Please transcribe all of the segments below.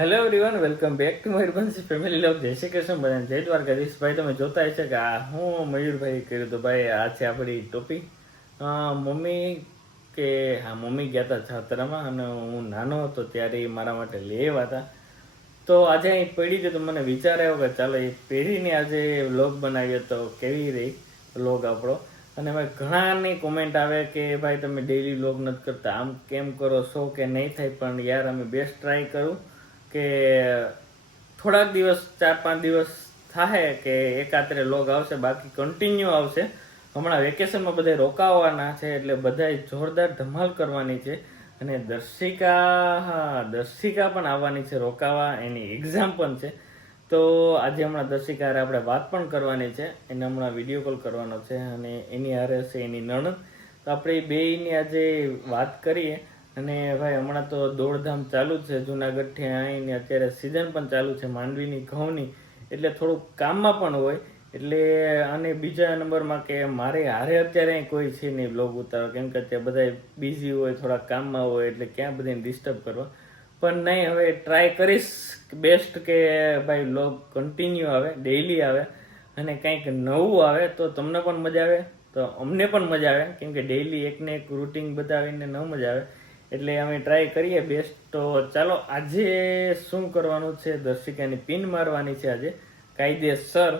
Hello everyone welcome back to Mayurbhanshi family લોક જય શ્રી કૃષ્ણ બધા જય દ્વારકાધીશ ભાઈ તમે જોતા હશે કે આ હું મયુરભાઈ કર્યું તો ભાઈ, આ છે આપણી ટોપી. મમ્મી કે, હા, મમ્મી ગયા હતા જાત્રામાં અને હું નાનો હતો ત્યારે એ મારા માટે લેવા હતા તો આજે અહીં પડી ગયો તો મને વિચાર આવ્યો કે ચાલો એ પેઢીને આજે વ્લોગ બનાવ્યો તો કેવી રહી વ્લોગ આપણો. અને ભાઈ ઘણાની કોમેન્ટ આવે કે, ભાઈ, તમે ડેઈલી વ્લોગ નથી કરતા. આમ કેમ કરો છો કે નહીં થાય, પણ યાર, અમે બેસ્ટ ટ્રાય કરું. કે થોડાક દિવસ, ચાર, પાંચ દિવસ થાય કે એકાત્રે લોગ આવશે, બાકી કન્ટિન્યુ આવશે. હમણાં વેકેશનમાં બધા રોકાવાના છે એટલે બધાય જોરદાર ધમાલ કરવાની છે. અને દર્શિકા, હા, દર્શિકા પણ આવવાની છે રોકાવા, એની એક્ઝામ પણ છે. તો આજે હમણાં દર્શિકા આપણે વાત પણ કરવાની છે. એને હમણાં વીડિયો કોલ કરવાનો છે અને એની હારે છે એની નણંદ. તો આપણે બેયની આજે વાત કરીએ. અને ભાઈ, હમણાં તો દોડધામ ચાલુ જ છે. જુનાગઢથી આવીને અત્યારે સિઝન પણ ચાલુ છે, માંડવીની, ઘઉંની. એટલે થોડુંક કામમાં પણ હોય. એટલે અને બીજા નંબરમાં કે મારે હારે અત્યારે કોઈ છે નહીં બ્લોગ ઉતારો કેમ કે અત્યારે બધા બિઝી હોય થોડા કામમાં હોય, એટલે ક્યાં બધાને ડિસ્ટર્બ કરવા. પણ નહીં, હવે ટ્રાય કરીશ. બેસ્ટ કે ભાઈ બ્લોગ કન્ટિન્યુ આવે ડેઈલી આવે. અને કંઈક નવું આવે તો તમને પણ મજા આવે. તો અમને પણ મજા આવે. કેમ કે ડેઈલી એકને એક રૂટિન બતાવીને ન મજા આવે. એટલે અમે ટ્રાય કરીએ બેસ્ટ તો ચાલો આજે શું કરવાનું છે? દર્શિકાની પિન મારવાની છે આજે. કાયદેસર.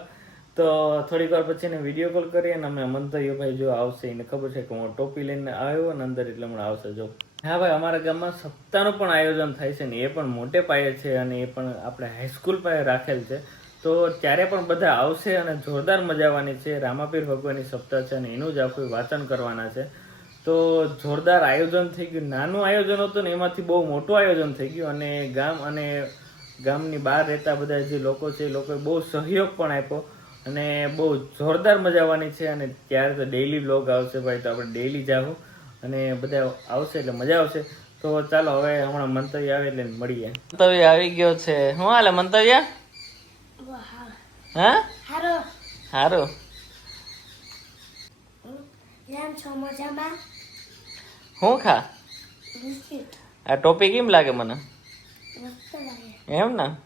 તો થોડીક વાર પછી એને વીડિયો કોલ કરીએ અને અમે મંતવ્યભાઈ જો આવશે, એને ખબર છે કે હું ટોપી લઈને આવ્યો ને અંદર એટલે હમણાં આવશે. જો હા ભાઈ, અમારા ગામમાં સપ્તાહનું પણ આયોજન થાય છે ને, એ પણ મોટે પાયે છે અને એ પણ આપણે હાઈસ્કૂલ પાયે રાખેલ છે. તો ત્યારે પણ બધા આવશે અને જોરદાર મજાવાની છે. રામાપીર ભગવાનની સપ્તાહ છે અને એનું જ આખું વાંચન કરવાના છે. તો જોરદાર આયોજન થઈ ગયું. નાનું આયોજન હતું ને એમાંથી બહુ મોટું આયોજન થઈ ગયું અને ગામ અને ગામની બહાર રહેતા બધા જે લોકો છે એ લોકોએ બહુ સહયોગ પણ આપ્યો અને બહુ જોરદાર મજા આવવાની છે અને ત્યારે તો ડેઈલી બ્લોગ આવશે ભાઈ તો આપણે ડેઈલી જાવું અને બધા આવશે એટલે મજા આવશે. તો ચાલો હવે હમણાં મંતવ્ય આવે એટલે મળીએ. મંતવ્ય આવી ગયો છે. હું હાલે મંતવ્ય? હા? હારો. સારું કેમ છો મજામાં? હું ખા? આ ટોપી કેમ લાગે મને? એમ ને?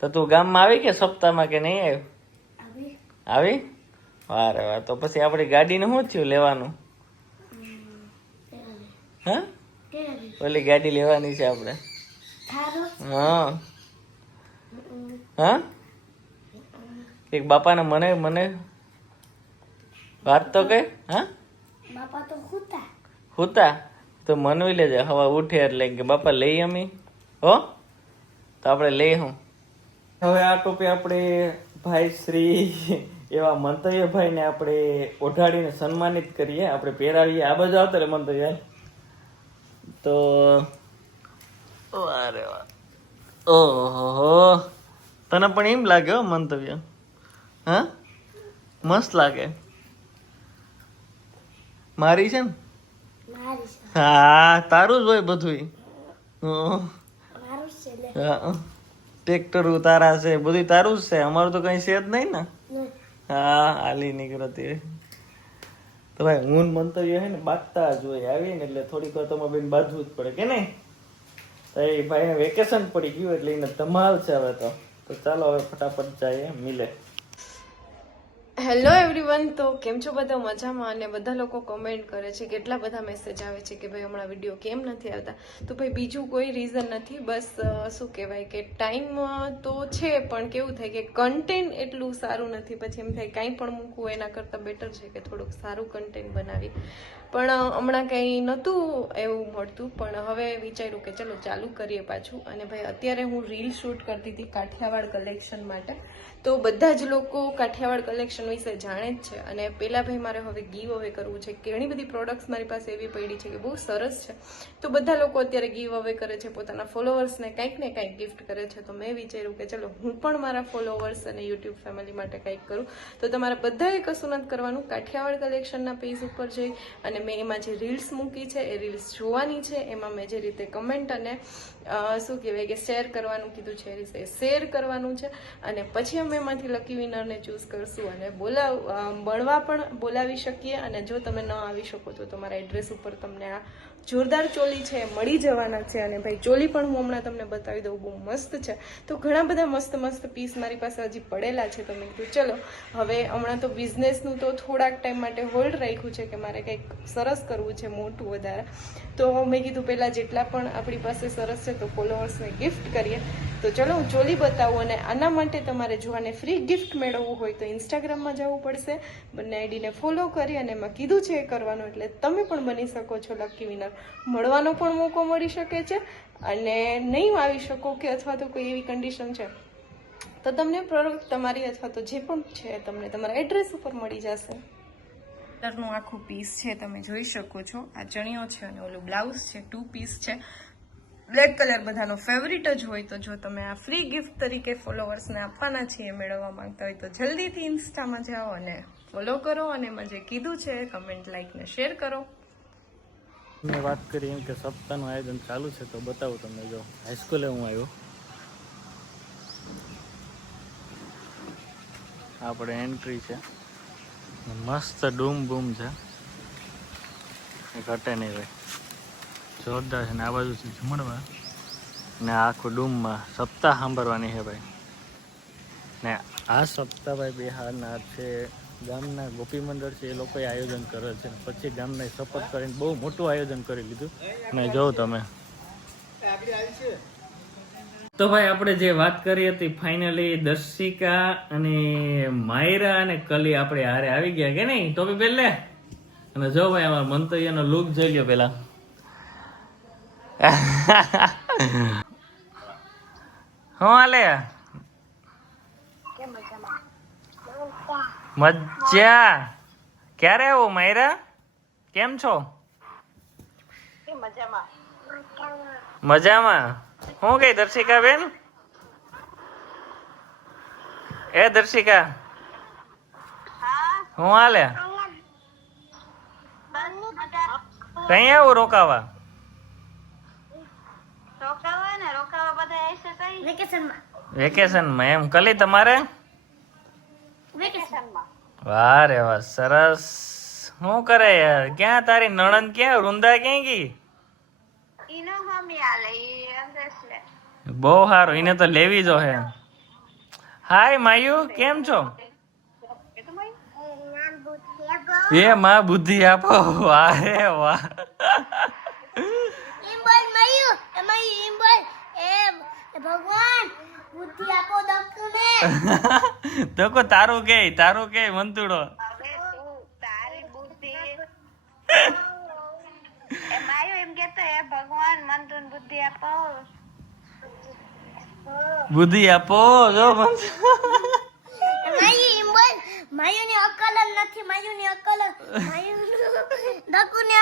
તો તું ગામમાં આવી કે સપ્તાહમાં કે નહીં આવ્યો? આવી. વારે વાર. તો પછી આપણી ગાડીને શું થયું લેવાનું? હા? ઓલી ગાડી લેવાની છે આપણે. હા. હા? એક બાપાને મને મને વાત તો કે હા? બાપા તો હુતા. હુતા? તો મનવી લેજે હવા ઉઠે એટલે કે બાપા લઈ અમી. હો? તો આપણે લઈ હું. હવે આ ટોપી આપણે ભાઈ શ્રી એવા મંતવ્ય ભાઈને આપણે ઓઢાડીને સન્માનિત કરીએ. આપણે પહેરાવીએ. આ બાજુ આવતા રે મંતવ્ય. તો વારે વાહ ઓહો. તને પણ એમ લાગે હો મંતવ્ય? હા? મસ્ત લાગે. મારી છે ને? હા તારું જ હોય બધું ટ્રેક્ટર તારા છે બધું તારું જ છે. અમારું તો કઈ છે જ નહીં ને. હા હાલી નીકળતી તો. ભાઈ હું મંતવ્ય હે ને બાજતા જ હોય. આવીએ ને એટલે થોડીક વાર તમારે બેન બાજવું જ પડે કે નહીં? તો એ ભાઈને વેકેશન પડી ગયું એટલે એને ધમાલ છે હવે તો. તો ચાલો હવે ફટાફટ જઈએ મિલે. હેલો એવરીવન તો કેમ છો બધા? મજામાં? અને બધા લોકો કમેન્ટ કરે છે, કેટલા બધા મેસેજ આવે છે કે ભાઈ હમણાં વીડિયો કેમ નથી આવતા? તો ભાઈ બીજું કોઈ રીઝન નથી, બસ શું કહેવાય કે ટાઈમ તો છે, પણ કેવું થાય કે કન્ટેન્ટ એટલું સારું નથી. પછી એમ થાય કાંઈ પણ મૂકવું એના કરતાં બેટર છે કે થોડુંક સારું કન્ટેન્ટ બનાવી. પણ હમણાં કંઈ નહોતું એવું મળતું, પણ હવે વિચાર્યું કે ચલો ચાલુ કરીએ પાછું. અને ભાઈ, અત્યારે હું રીલ શૂટ કરતી હતી કાઠિયાવાડ કલેક્શન માટે. તો બધા જ લોકો કાઠિયાવાડ કલેક્શન વિશે જાણે જ છે. અને પેલા ભાઈ, મારે હવે ગીવ અવે કરવું છે. ઘણી બધી પ્રોડક્ટ્સ મારી પાસે એવી પડી છે કે બહુ સરસ છે. તો બધા લોકો અત્યારે ગીવ અવે કરે છે, પોતાના ફોલોવર્સને કંઈક ને કંઈક ગિફ્ટ કરે છે. તો મેં વિચાર્યું કે ચલો, હું પણ મારા ફોલોવર્સ અને યુટ્યુબ ફેમિલી માટે કંઈક કરું. તો તમારે બધાએ કશું નથી કરવાનું. કાઠિયાવાડ કલેક્શનના પેજ ઉપર જઈ અને મેં એમાં જે રીલ્સ મૂકી છે, એ રીલ્સ જોવાની છે. એમાં મેં જે રીતે કમેન્ટ અને શું કહેવાય કે શેર કરવાનું કીધું છે, એ રીતે શેર કરવાનું છે. અને પછી અમે એમાંથી લકી વિનરને ચૂઝ કરશું અને બોલાવ મળવા પણ બોલાવી શકીએ. અને જો તમે ન આવી શકો તો તમારા એડ્રેસ ઉપર તમને આ જોરદાર ચોલી છે, મળી જવાના છે અને ભાઈ ચોલી પણ હું હમણાં તમને બતાવી દઉં, બહુ મસ્ત છે. તો ઘણા બધા મસ્ત મસ્ત પીસ મારી પાસે હજી પડેલા છે, તો મેં કીધું ચલો, હવે હમણાં તો બિઝનેસનું તો થોડાક ટાઈમ માટે હોલ્ડ રાખ્યું છે કે મારે કંઈક સરસ કરવું છે, મોટું વધારે. તો મેં કીધું પહેલાં જેટલા પણ આપણી પાસે સરસ છે, તો ફોલોઅર્સને ગિફ્ટ કરીએ. તો ચલો, હું ચોલી બતાવું અને આના માટે તમારે જો આને ફ્રી ગિફ્ટ મેળવવું હોય તો ઇન્સ્ટાગ્રામમાં જવું પડશે. બંને આઈડીને ફોલો કરી અને એમાં કીધું છે એ કરવાનું, એટલે તમે પણ બની શકો છો લકી વિનર મળવાનો પણ મોકો મળી શકે છે અને નહીં આવી શકો કે અથવા તો કોઈ એવી કન્ડિશન છે. તો તમને પ્રોડક્ટ તમારી અથવા તો જે પણ છે તમને તમારા એડ્રેસ ઉપર મળી જશે. કલરનું આખું પીસ છે, તમે જોઈ શકો છો. આ ચણિયો છે અને ઓલું બ્લાઉઝ છે ટુ પીસ છે. બ્લેક કલર બધાનો ફેવરિટ જ હોય તો જો તમે આ ફ્રી ગિફ્ટ તરીકે ફોલોવર્સને આપવાના છીએ, મેળવવા માંગતા હોય તો જલ્દીથી ઇન્સ્ટામાં જાઓ અને ફોલો કરો અને એમાં જે કીધું છે કમેન્ટ લાઈકને શેર કરો. મેં વાત કરી એમ કે સપ્તાહનું આયોજન ચાલુ છે, તો બતાવું તમને જો. હાઈસ્કૂલે હું આવ્યો. આપણે એન્ટ્રી છે. મસ્ત ડૂમ બૂમ છે. ઘટે નહીં ભાઈ. જોરદાર છે ને આ બાજુ છે જમણવા ને આખું ડૂમમાં સપ્તાહ સાંભળવાની છે ભાઈ. ને આ સપ્તાહ ભાઈ બિહારના છે ગામના ગોપી મંડળ છે એ લોકોએ આયોજન કરે છે. ને પછી ગામને સપોર્ટ કરીને બહુ મોટું આયોજન કરી લીધું. ને જો તમે. તો ભાઈ આપણે જે વાત કરી હતી ફાઇનલી દર્શિકા અને માયરા અને કલી આપણે હારે આવી ગયા કે નહીં? તો ભી પહેલે. અને જો ભાઈ અમારા મંતવ્યનો લુક જોઈ લ્યો પેલા હું હાલે? મજા. ક્યારે આવો માયરા? કેમ છો? મજામાં. હું કઈ દર્શિકા બેન? એ દર્શિકા. હું હાલે? કઈ આવું રોકાવા? વેકેશનમાં એમ કલી તમારે? વાહ રે વાહ સરસ. શું કરે યાર? ક્યાં તારી નણંદ ક્યાં? વૃંદા ક્યાં ગઈ? બહુ સારું એને તો લેવી જો હે. હાય માયુ કેમ છો? એ માં બુદ્ધિ આપો. વાહ વાહ. એમ બોલ મયુ એ મયુ એમ બોલ એ એ ભગવાન બુદ્ધિ. આપો દક્ષને તો કો તારું કે તારું કે મંતુડો બુદ્ધિ આપો જો મંતુ મયુ એમ બોલ અકલ જ નથી મયુની અકલ મયુ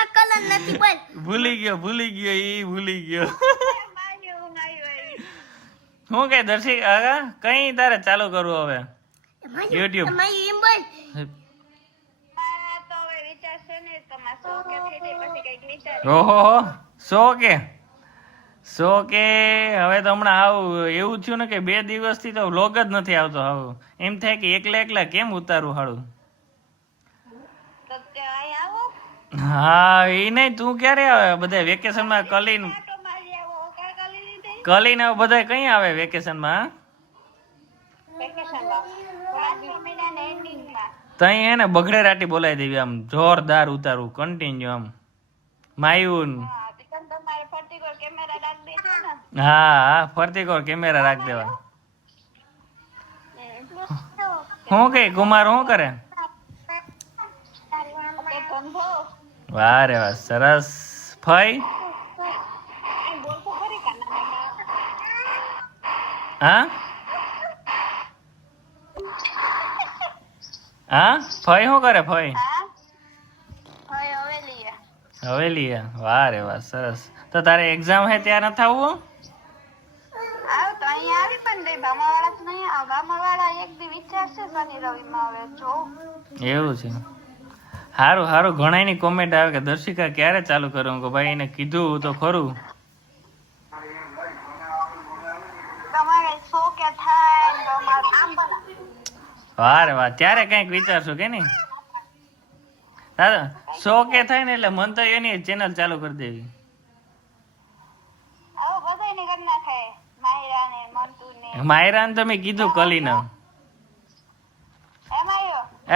અકલ જ નથી બોલ. ભૂલી ગયો ભૂલી ગયો ઈ ભૂલી ગયો. હું કે દર્શિક આગા કઈ તારે ચાલુ કરવું હવે? YouTube YouTube. મયુ એમ બોલ. ઓહો સો કે? સો કે? હવે તો હમણાં આવું એવું થયું ને કે બે દિવસથી તો વ્લોગ જ નથી આવતો આવું. એમ થાય કે એકલા એકલા કેમ ઉતારું હાડું? હા એ નહીં તું ક્યારે આવે? બધા વેકેશનમાં કલીન કલીન ને બધા કઈ આવે વેકેશનમાં? તઈ એને બગડે રાટી બોલાવી દેવી, આમ જોરદાર ઉતારું કન્ટિન્યુ આમ. માયુન. હા હા, ફરતી કોર કેમેરા રાખ દેવા શું કે, કુમાર શું કરે? વાહ રે સરસ. ફઈ? હા? હા? ફઈ શું કરે ફઈ હવેલી? વાહ રે વાહ સરસ. તો તારે એક્ઝામ હે ત્યાં નથી આવવું? એવું છે. સારું સારું ઘણાયની કોમેન્ટ આવે કે દર્શિકા ક્યારે ચાલુ કરું? કે ભાઈ એને કીધું તો ખરું. વાર વાહ. ત્યારે કંઈક વિચારશું કે નહીં? દાદા સો કે થાય ને એટલે મન તો એની ચેનલ ચાલુ કરી દેવી. માહિરા ને મંતુ તો મેં કીધું કલી ના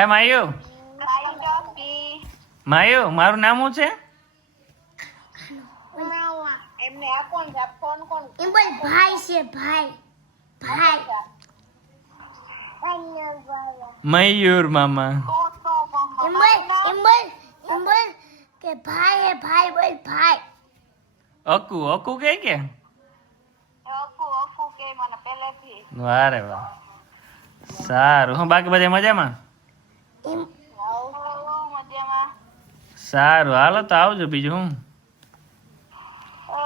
એ માયુ માયુ મારું નામ શું છે? એમને આ કોણ છે? ફોન કોણ ભાઈ છે ભાઈ. ભાઈ. મયુર મામા. એમ બોલ એમ બોલ એમ બોલ કે ભાઈ હે ભાઈ બોલ ભાઈ. અકુ અકુ કે કે? અકુ અકુ કે મને પહેલેથી. વારે વાહ. સારું. હું બાકી બધા મજામાં? મજામાં. સારું. હાલો તો આવજો બીજું હું અ,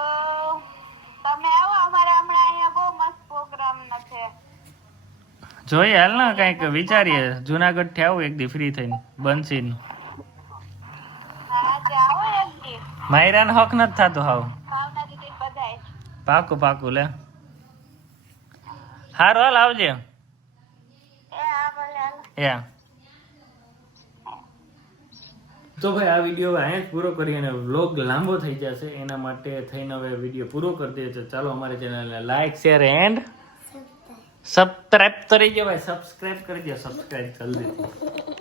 તમે આવો અમારે હમણાં અહીંયા બહુ મસ્ત પ્રોગ્રામ છે જોઈએ હાલ ને કંઈક વિચારીએ. જુનાગઢથી આવું એક દી ફ્રી થઈને બંસીન. નું માયરા માયરાને હક નથી થતું હાવ. પાકું પાકું લે. હારું હાલ આવજે. યા તો ભાઈ આ વીડિયો હવે અહીંયા જ પૂરો કરી અને વ્લોગ લાંબો થઈ જશે. એના માટે થઈને હવે વીડિયો પૂરો કરી દે તો ચાલો અમારી ચેનલને લાઈક શેર એન્ડ સબસ્ક્રાઇબ કરી દો ભાઈ સબસ્ક્રાઇબ કરી દો સબસ્ક્રાઇબ જલ્દી